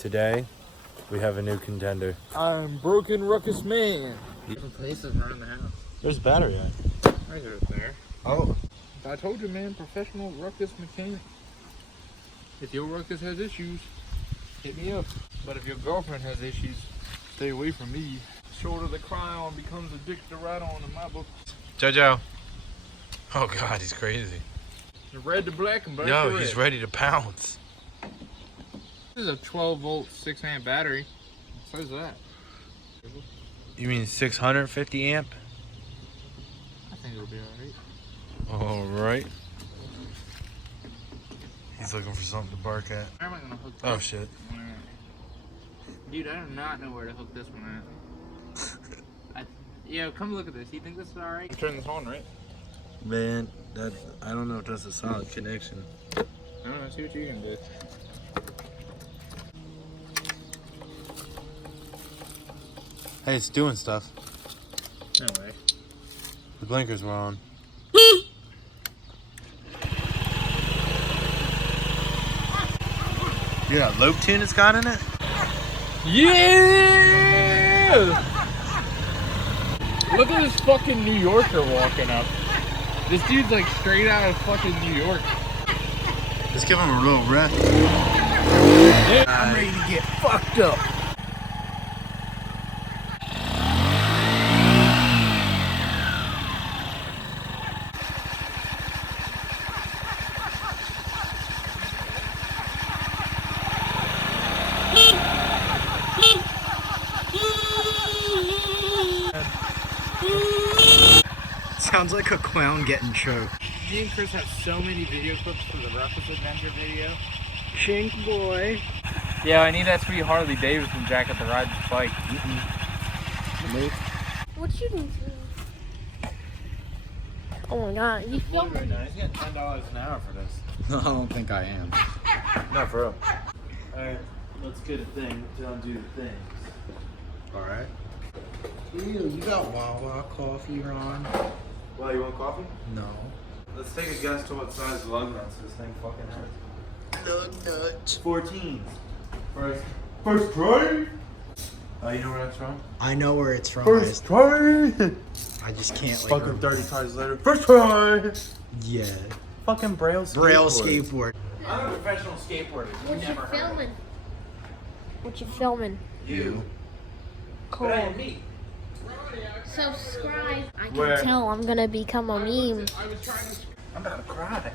Today, we have a new contender. I'm Broken Ruckus Man. Different places around the house. There's a battery on. Right up there. Oh. I told you, man, professional ruckus mechanic. If your ruckus has issues, hit me up. But if your girlfriend has issues, stay away from me. Shoulder the cry becomes a dick to ride on in my book. Jojo. Oh God, he's crazy. Red to black and black to red. Yo, he's ready to pounce. This is a 12-volt, 6-amp battery. So is that. You mean 650 amp? I think it'll be alright. Alright. He's looking for something to bark at. Where am I gonna hook this? Oh shit. Dude, I do not know where to hook this one at. Yeah, come look at this. You think this is alright? Turn this on, right? Man, I don't know if that's a solid connection. I don't know, see what you can do. Hey, it's doing stuff. No way. The blinkers were on. You got lope tune it's got in it? Yeah! Look at this fucking New Yorker walking up. This dude's like straight out of fucking New York. Let's give him a real rest. Yeah, I'm ready to get fucked up. Sounds like a clown getting choked. Me and Chris have so many video clips for the Ruckus Adventure video. Chink boy. Yeah, I need that sweet Harley Davidson jacket to ride the bike. Nope. What you doing? Oh my god, you filming? He's getting $10 an hour for this. No, I don't think I am. Not for real. Alright, let's get a thing. Don't do the things. Alright. Ew, you got Wawa coffee, Ron? Well, you want coffee? No. Let's take a guess to what size lug nuts this thing fucking has. Lug nuts. 14. First try? You know where that's from? I know where it's from. First try! I just can't like. Fucking 30 tries later. First try! Yeah. Fucking Braille skateboard. Braille skateboard. I'm a professional skateboarder. What you filming? What you filming? You. Cool. Me. Subscribe. I can Where? tell I'm gonna become a meme. I'm about to cry.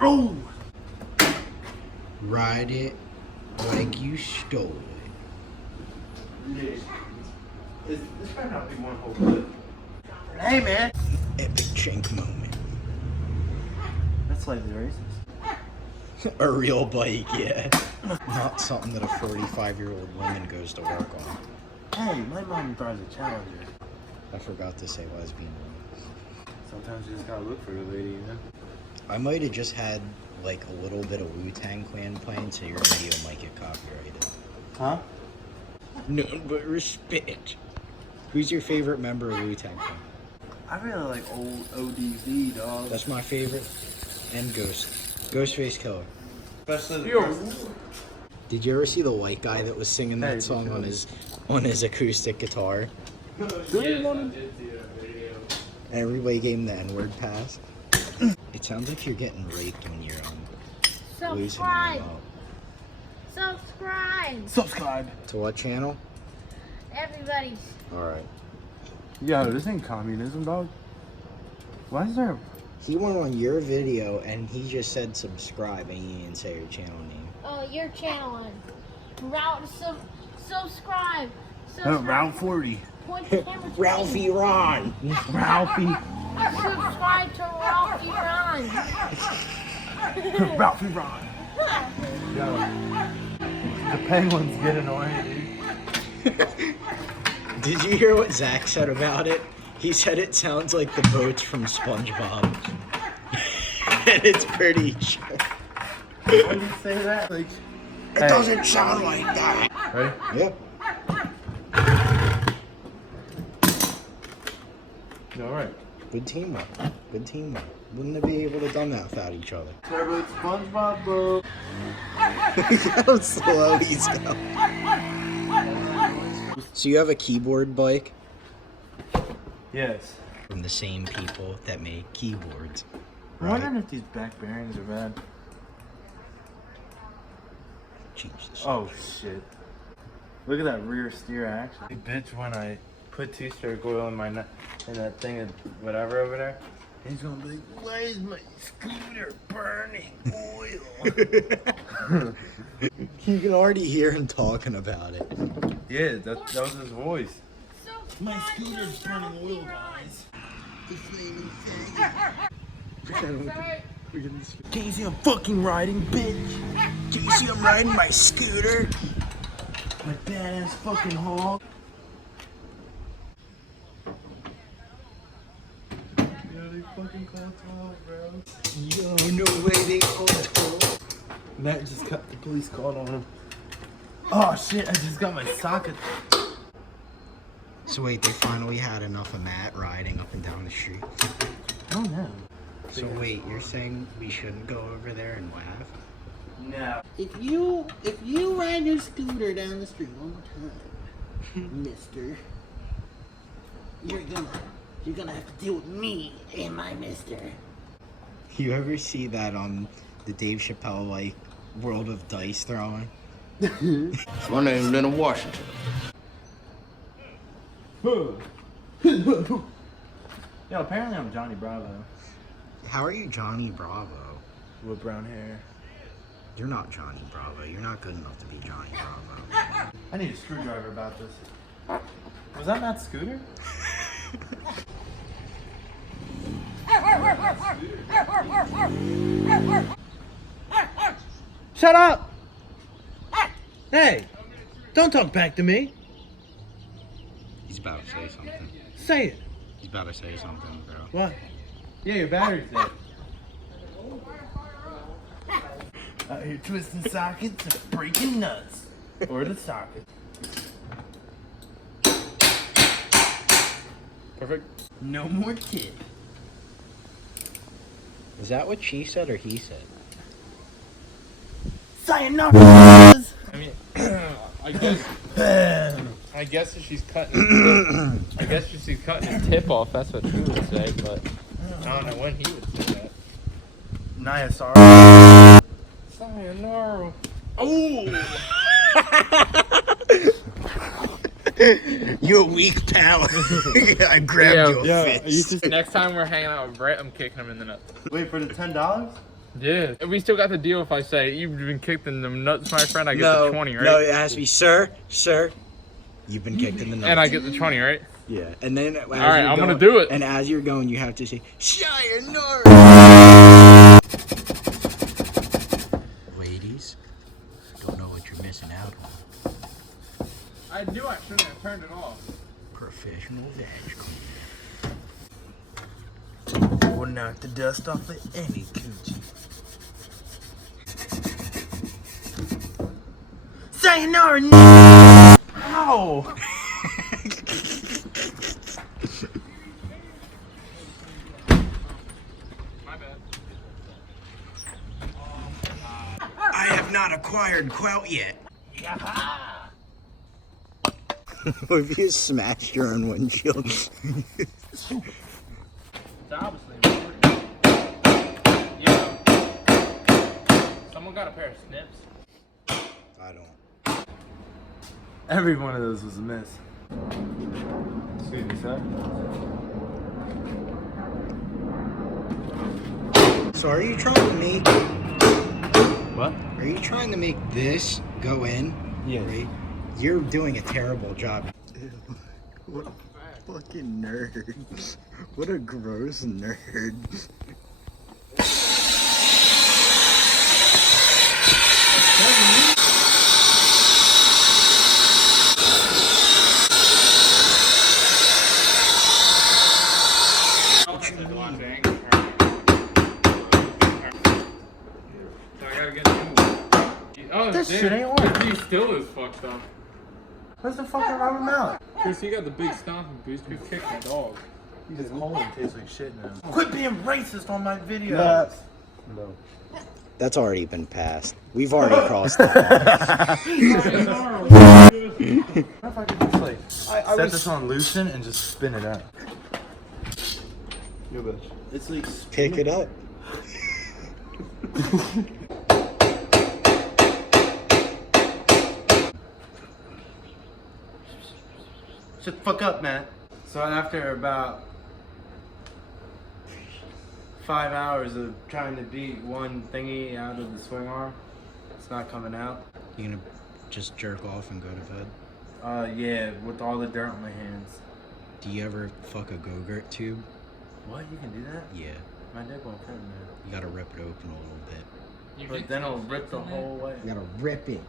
Oh! Ride it like you stole it. This better not be one whole clip. Hey, man. Epic chink moment. That's slightly racist. A real bike, yeah. Not something that a 45-year-old woman goes to work on. Hey, my mom drives a Challenger. I forgot to say lesbian. Sometimes you just gotta look for the lady, you know? I might have just had like a little bit of Wu-Tang Clan playing, so your video might get copyrighted. Huh? None but respect. Who's your favorite member of Wu-Tang Clan? I really like old ODZ, dog. That's my favorite. And Ghostface Killer. Especially Did you ever see the white guy that was singing that song on his acoustic guitar? Yes, I did see that video. Everybody gave him the N-word pass. It sounds like you're getting raped when you're loosening Subscribe. them up. Subscribe. Subscribe. To what channel? Everybody's. Alright. Yo, this ain't communism, dog. Why is there... He went on your video and he just said subscribe and he didn't say your channel name. Oh, your channel on. Subscribe. Route 40. Point the camera to Ralphie Ron! Ralphie. me. Subscribe to Ralphie Ron. Ralphie Ron. Yo. The penguins get annoying, dude. Did you hear what Zach said about it? He said it sounds like the boats from SpongeBob. And it's pretty true. Why do you say that? Like, it doesn't sound like that. Ready? Yep. Alright. Good teamwork. Good teamwork. Wouldn't have been able to have done that without each other. Sorry about SpongeBob, bro. How slow he's going. So you have a keyboard bike? Yes. From the same people that make keyboards. I'm wondering if these back bearings are bad. Jesus. Oh shit. Look at that rear steer action. Hey, bitch, when I put 2-stroke oil in in that thing of whatever over there, he's gonna be like, why is my scooter burning oil? You can already hear him talking about it. Yeah, that was his voice. My scooter's burning oil, guys. Can you see I'm fucking riding, bitch? Can you see I'm riding my scooter? My badass fucking hog. Yeah, they fucking called 12, bro. Yo, no way they called 12. Matt just got the police called on him. Oh shit, I just got my socket. So wait, they finally had enough of Matt riding up and down the street. Oh no. So wait, you're saying we shouldn't go over there and laugh? No. If you ride your scooter down the street one more time, mister, you're gonna have to deal with me and my mister. You ever see that on the Dave Chappelle, like, World of Dice throwing? My name's Leonard Washington. Yo, apparently I'm Johnny Bravo. How are you Johnny Bravo? With brown hair. You're not Johnny Bravo. You're not good enough to be Johnny Bravo. I need a screwdriver about this. Was that Matt's scooter? Shut up! Hey, don't talk back to me. He's about to say something. Say it. He's about to say something, bro. What? Yeah, your battery's dead. Out here twisting sockets and breaking nuts. Or the socket. Perfect. No more tip. Is that what she said or he said? Sayonara. I mean, I guess if she's cutting. I guess if she's cutting his tip off, that's what she would say. But I don't know when he would say that. Naya, sorry. Sayonara. Oh! You a weak pal. I grabbed your fist. Next time we're hanging out with Brett, I'm kicking him in the nuts. Wait, for the $10? Yeah. We still got the deal if I say you've been kicked in the nuts, my friend, I get the 20, right? No, it has to be, sir, you've been kicked in the nuts. And I get the 20, right? Yeah, and then as Alright, you're I'm gonna going- do it. And as you're going, you have to say, Sayonara! Ladies, don't know what you're missing out on. I knew I shouldn't have turned it off. Professional vag cleaner. Will knock the dust off of any coochie. Sayonara. Ow! My bad. I have not acquired Quelt yet. What if you smashed your own windshield? It's obviously important. Yeah. Someone got a pair of snips. I don't. Every one of those was a miss. Excuse me, sir. So are you trying to make... What? Are you trying to make this go in? Yes. Right? You're doing a terrible job. Ew, what a fucking nerd. What a gross nerd. This shit ain't working. He still is fucked up. Where's the fucking rubber mallet? Chris, you got the big stomping boost. You kicked my dog. His colon tastes like shit now. Quit being racist on my videos. No. That's already been passed. We've already crossed that. What if I could just like set this on loosen and just spin it up? Yo, bitch. It's like Pick it up. Shut the fuck up, man. So after about 5 hours of trying to beat one thingy out of the swing arm, it's not coming out. You gonna just jerk off and go to bed? Yeah, with all the dirt on my hands. Do you ever fuck a Go-Gurt tube? What? You can do that? Yeah. My dick won't fit in there. You gotta rip it open a little bit. But then it'll rip the whole way. You gotta rip it.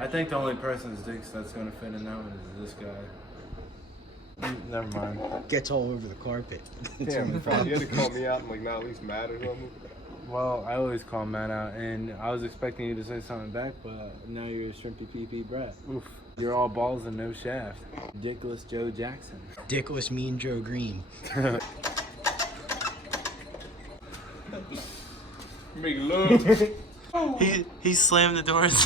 I think the only person's dick that's gonna fit in that one is this guy. Never mind. Gets all over the carpet. Damn, you had to call me out and like not at least mad or something. Well, I always call Matt out, and I was expecting you to say something back, but now you're a shrimpy pee-pee brat. Oof. You're all balls and no shaft. Dickless Joe Jackson. Dickless Mean Joe Green. Make love. He slammed the doors.